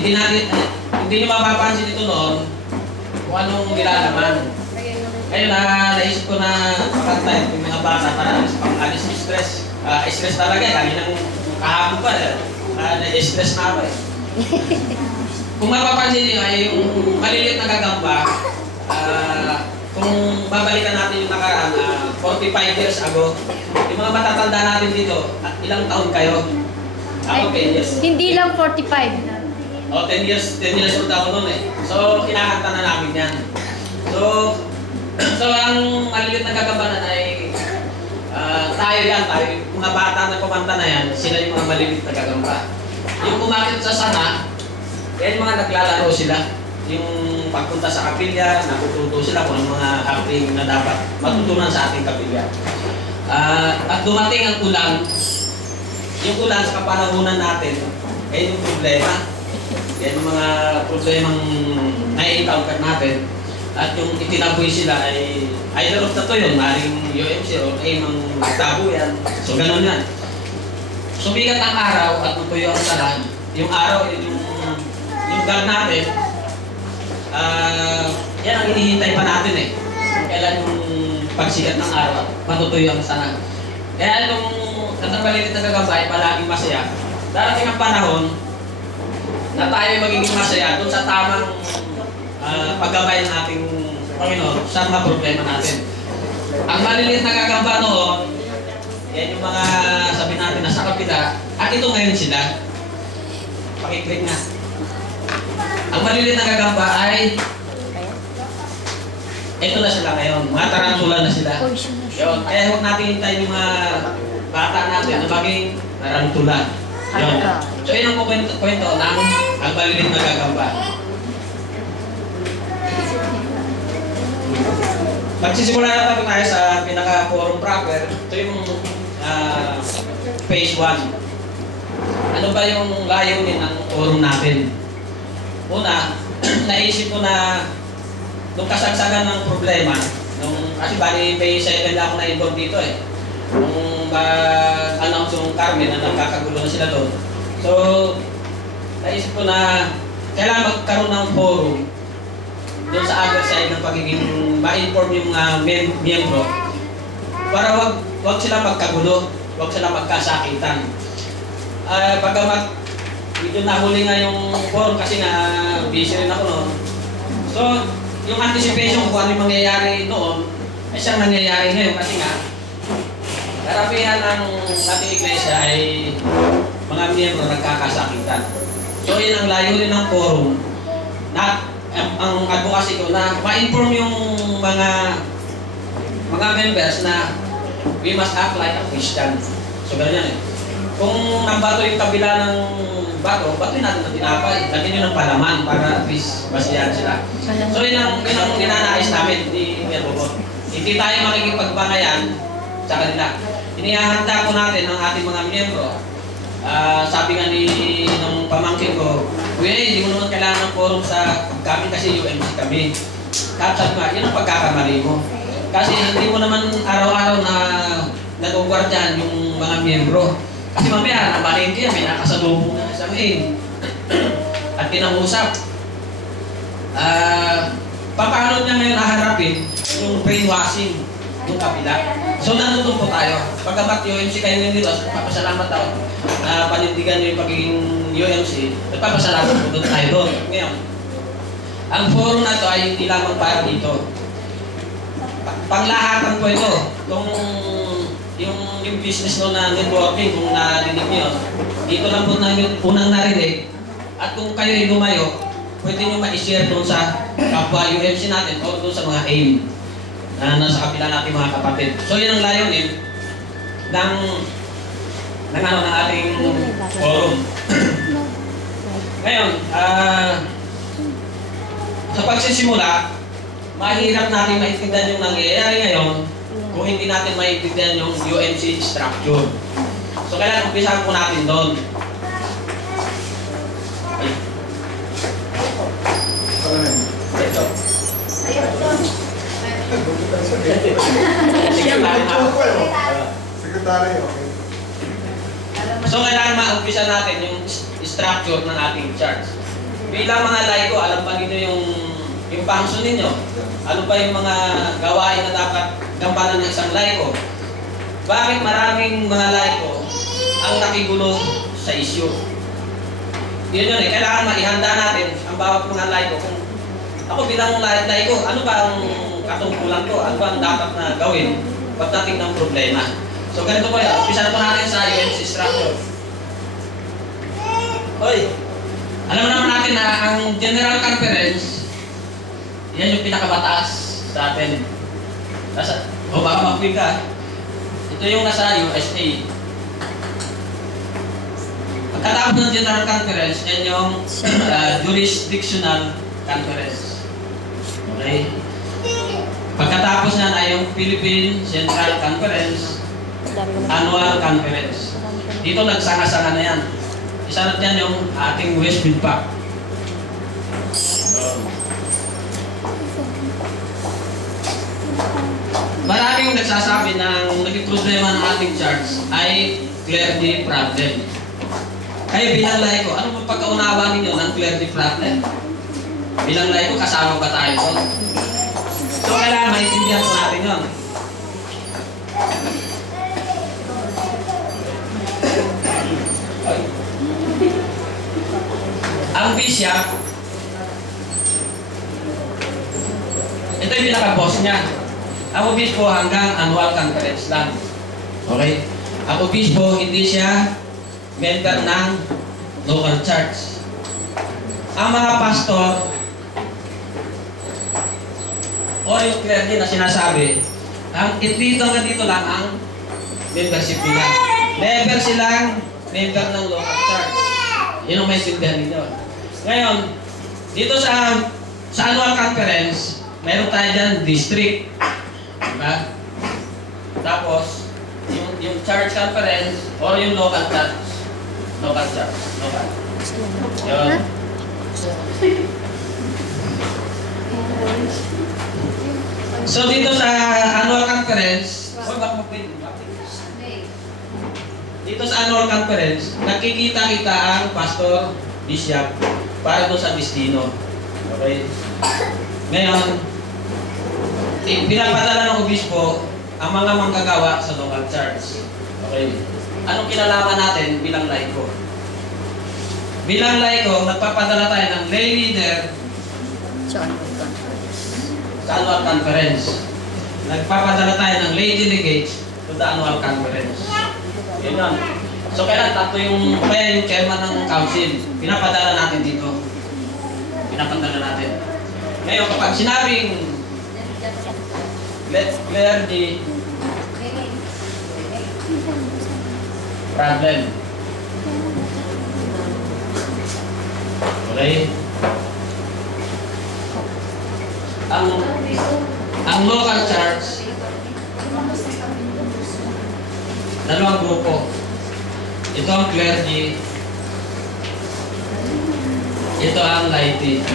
hindi nyo mapapansin ito noon kung anong nilalaman. Ngayon naisip ko na makanta yung mga bata para pang-alis ng stress. Stress talaga eh, kaninang kahapon pa na-stress na ako eh. Kung mapapansin nyo ay yung maliliit na gagamba, kung babalikan natin yung nakaraan, 45 years ago, yung mga matatanda natin dito, ilang taon kayo? Ako 10 years. Hindi lang 45. 10 years old ako noon eh. So, kinakanta na namin yan. So ang maliliit na gagampanan ay tayo, mga bata na kumanta na yan, sila yung mga maliliit na gagamba. Yung kumakit sa sana, yan yung mga naglalaro sila. Yung pagpunta sa kapilya, natututo sila kung ang mga acting na dapat matutunan sa ating kapilya. At dumating ang ulan, yung ulan sa kapanahunan natin, ay yung problema. Yan yung mga problemang nai-encounter natin. At yung itinaboy sila ay either of the two yun, maring UMC o ay mang tabo yan. So ganun yan. Sumikat ang araw at natuyo ang salan. Yung araw, yung guard natin, yan ang hinihintay pa natin eh. Kailan yung pagsikat ng araw, matutuyo ang salan. Kaya nung natanggalit na gagambay, palaging masaya. Darating ang panahon na tayo magiging masaya doon sa tamang paggabay ng ating Panginoon sa mga problema natin. Ang maliliit na gagamba noon, yan yung mga sabi natin na sa kapila, at ito ngayon sila. Pakiclick nga. Ang maliliit na gagamba ay ito na sila ngayon. Mga tarantula na sila. Yun. Kaya huwag natin hintayin yung mga bata natin na maging tarantula. Yun. So yun ang kwento ng ang maliliit na gagamba. Magsisimula na tayo sa pinaka-forum proper. Ito yung phase 1. Ano ba yung layunin ng forum natin? Una, naisip ko na nung kasagsagan ng problema, kasi bali may 7 lang ako na-involve dito eh. Nung announce yung Carmen na nagkakagulo na sila doon. So, naisip ko na kailangan magkaroon ng forum doon sa other side ng pagiging ma-inform yung mga miyembro para wag sila magkagulo, wag sila magkasakitan. Pagkamat medyo nahuli nga yung forum kasi na busy rin ako noon. So, yung anticipation kung ano yung mangyayari noon ay siyang nangyayari ngayon kasi nga karamihan ng ating iglesia ay mga miyembro nagkakasakitan. So, yun ang layunin ng forum na ang advocacy ko na ma-inform yung mga members na we must act like a Christian. So, ganyan eh. Kung nambato yung kabila ng batoy natin ng tinapay. Lagyan nyo ng palaman para at least basihan sila. So, yun ang ninanais namin ni Robot. Hindi tayo makikipagbangayan sa kanila. Inihahanda po natin ang ating mga miyembro. Sabi nga ng pamangkin ko, kuya, hindi mo naman kailangan ng forum sa kami kasi UMC kami. Sabi nga, yun ang pagkakamali mo. Kasi hindi mo naman araw-araw na nagugwardyan yung mga miyembro. Kasi mamaya, nabalin kaya, may nakasalubong na sa amin. At kinangusap. Paano niya ngayon haharapin yung brainwashing yung kapila? So, nandun po tayo. Pagkabat UMC kayo ngayon dito, papasalamat ako na panindigan nyo yung pagiging UMC. Nagpapasalamat po doon tayo doon. Ngayon, ang forum na ito ay hindi lamang para dito. Panglahatan po ito. Yung business no na networking, kung narinig nyo, dito lang po na yung unang narinig. At kung kayo ay lumayo, pwede nyo ma-share doon sa kapwa UMC natin o doon sa mga AIM na nasa kapila natin mga kapatid. So yun ang layunin ng ating forum. Ngayon, sa pagsisimula, mahirap natin maintindihan yung nangyayari ngayon kung hindi natin maintindihan yung UMC structure. So kailangan umpisahan po natin doon. Ito. Sekretary, okay. So kailangan ma-umpisa natin yung structure ng ating church. bilang mga laiko, alam pa ninyo yung function ninyo. Ano pa yung mga gawain na dapat gampanan ng isang laiko? Bakit maraming mga laiko ang nakigulo sa issue? Yun yun eh, kailangan maihanda natin ang bawat mga laiko. Kung ako bilang laiko, ano ba ang katungkulan ko? Ano ba ang dapat na gawin pagdating ng problema? So ganito po yan, umpisa na po natin sa UNC structure. Hoy, alam naman natin na ang General Conference, yan yung pinakamataas sa atin. Baka mag-quick ka. Ito yung nasa USA. Pagkatapos ng General Conference, yan yung Jurisdictional Conference. Okay? Pagkatapos yan ay yung Philippine Central Conference, Annual Conference. Dito nagsanga-sanga na yan. Isa na dyan yung ating West Pact. Maraming nagsasabi na ang naging problema ng ating church ay clergy problem. Kayo bilang laiko, ano ba pagkaunawa ninyo ng clergy problem? Bilang laiko, kasama ba tayo doon? So kailangan maintindihan po natin yun. Ang bishop, ito yung pinaka-boss niya. Ang obispo hanggang annual conference lang. Okay? Ang obispo, hindi siya member ng local church. Ang mga pastor o yung clergy na sinasabi, ang dito hanggang dito lang ang membership nila. Never silang member ng local church. Yun ang may sindihan ninyo. Ngayon, dito sa annual conference, mayroon tayo dyan district. Diba? Tapos, yung church conference or yung local church. Local church. Local. Yun. So, dito sa annual conference, dito sa annual conference, nakikita-kita ang pastor, bishop, para doon sa destino. Okay? Ngayon, pinapadala ng obispo ang mga manggagawa sa local church. Okay? Anong kinalaman natin bilang laiko? Bilang laiko, nagpapadala tayo ng lay leader sa annual conference. Nagpapadala tayo ng lay delegates to the annual conference. Yun yun. So kailan tatlo yung chairman ng council, pinapadala natin dito. Pinapadala natin. Ngayon, kapag sinabing let's clear the problem. Okay? Ang local church, dalawang grupo. Ito ang clergy, ito ang laity.